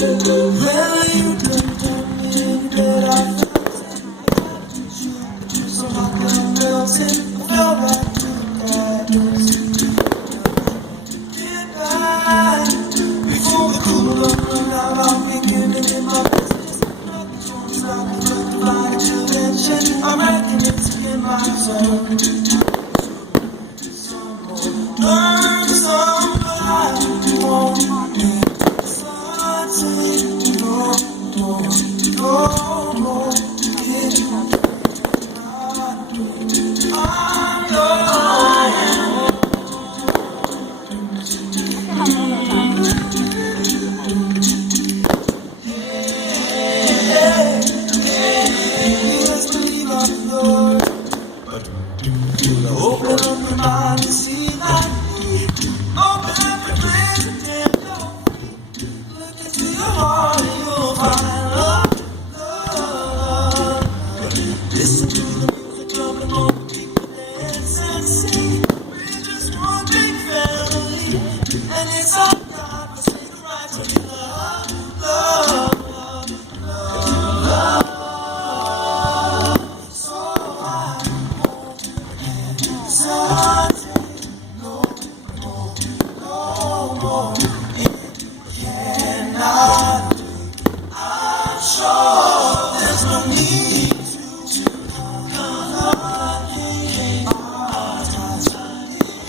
Well, you done told me that I so how can I else it felt like goodbye. Before the cool up run out, I'll be giving it my business. Nothing shows like a good fire to mention. I'm making it to get myself. Learn somebody won't be something no more. Open up your mind and see like me. Open up your brain and get free. Look into your heart and you'll find love. Listen to the music coming on, people dance and sing. We're just one big family, and it's all